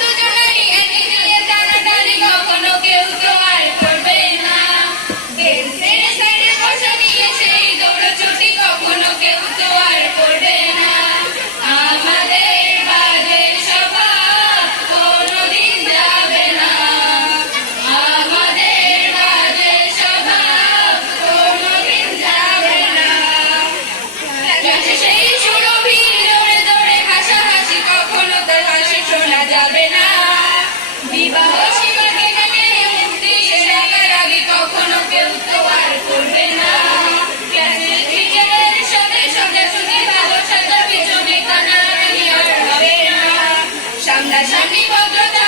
দুজনে Ya mi padre